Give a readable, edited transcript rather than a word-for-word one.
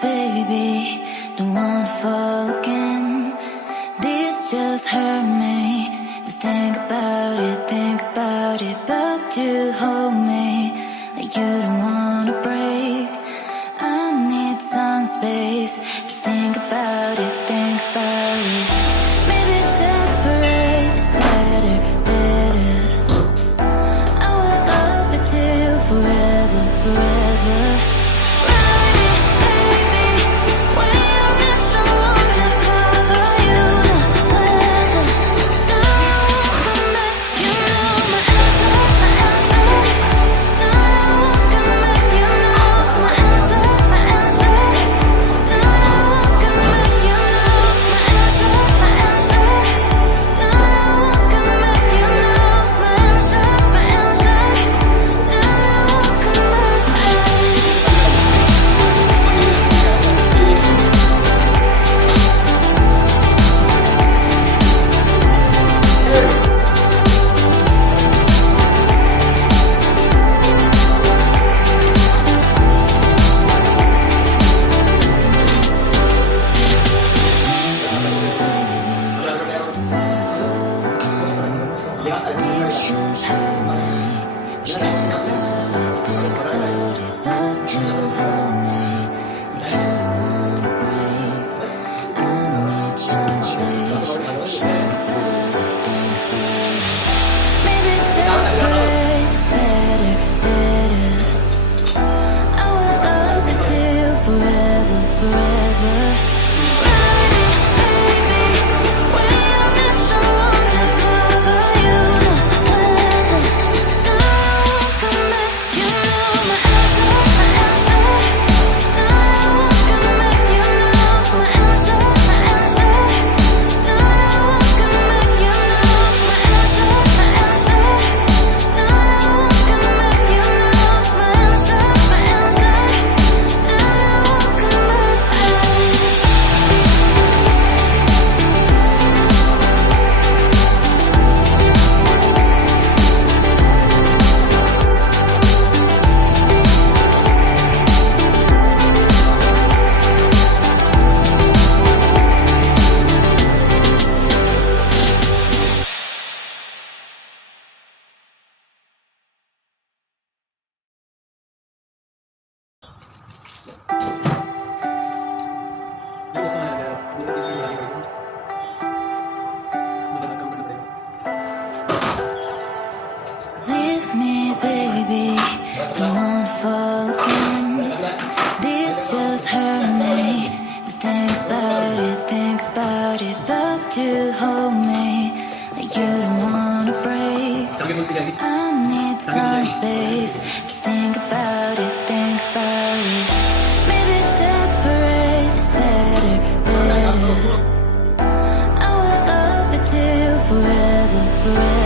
baby, don't wanna fall again. This just hurt me. Just think about it, but you hold me like you don't wanna break. I need some space. Just think about it, maybe separate is better, better. I will love you till forever, forever. Leave me, baby, don't wanna fall again. This just hurt me. Just think about it, but you hold me like you don't wanna break. I need some space. Just think about it, maybe separate is better, better. I will love you till forever, forever.